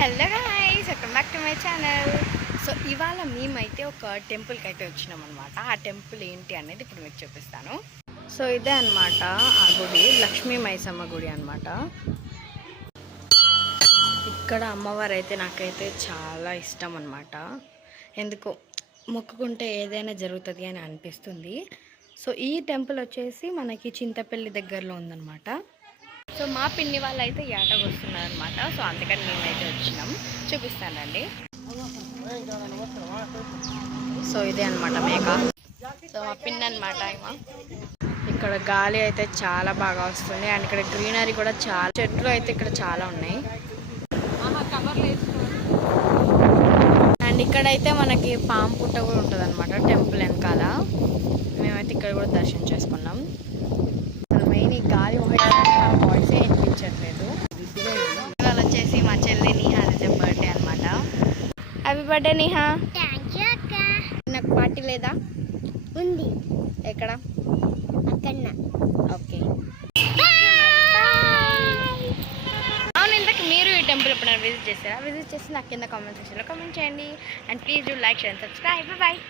Hello guys, welcome back to my channel. So ఇవాళ మేమైతే ఒక టెంపుల్కి అయితే వచ్చినాం అనమాట. ఆ టెంపుల్ ఏంటి అనేది ఇప్పుడు మీకు చూపిస్తాను. సో ఇదే అనమాట ఆ గుడి, లక్ష్మీ మైసమ్మ గుడి అనమాట. ఇక్కడ అమ్మవారు అయితే నాకైతే చాలా ఇష్టం అనమాట. ఎందుకో మొక్కుకుంటే ఏదైనా జరుగుతుంది అని అనిపిస్తుంది. సో ఈ టెంపుల్ వచ్చేసి మనకి చింతపల్లి దగ్గరలో ఉందన్నమాట. సో మా పిన్ని వాళ్ళు అయితే ఏటకు వస్తున్నారు అనమాట. సో అందుకని మేమైతే వచ్చినాం, చూపిస్తానండి. సో ఇదే అనమాట మేక. సో మా పిన్ని అనమాట. ఇక్కడ గాలి అయితే చాలా బాగా వస్తుంది అండ్ ఇక్కడ గ్రీనరీ కూడా చాలా, చెట్లు అయితే ఇక్కడ చాలా ఉన్నాయి. అండ్ ఇక్కడైతే మనకి పాము పుట్ట కూడా ఉంటుంది అనమాట టెంపుల్ వెనకాల. మేమైతే ఇక్కడ కూడా దర్శనం చేసుకున్నాం. మెయిన్ ఈ గాలి వాయిస్ వినిపించట్లేదు. ఇవాళ వచ్చేసి మా చెల్లి నిహా బర్త్డే అనమాట. Happy birthday Niha. నాకు పార్టీ లేదా? ఉంది. ఎక్కడ? అక్కడ. ఓకే. అవును, ఇంతకు మీరు ఈ టెంపుల్ ఎప్పుడైనా విజిట్ చేస్తారా? విజిట్ చేసి నాకు కింద కామెంట్ సెక్షన్లో కామెంట్ చేయండి. And please do like, share, subscribe. Bye.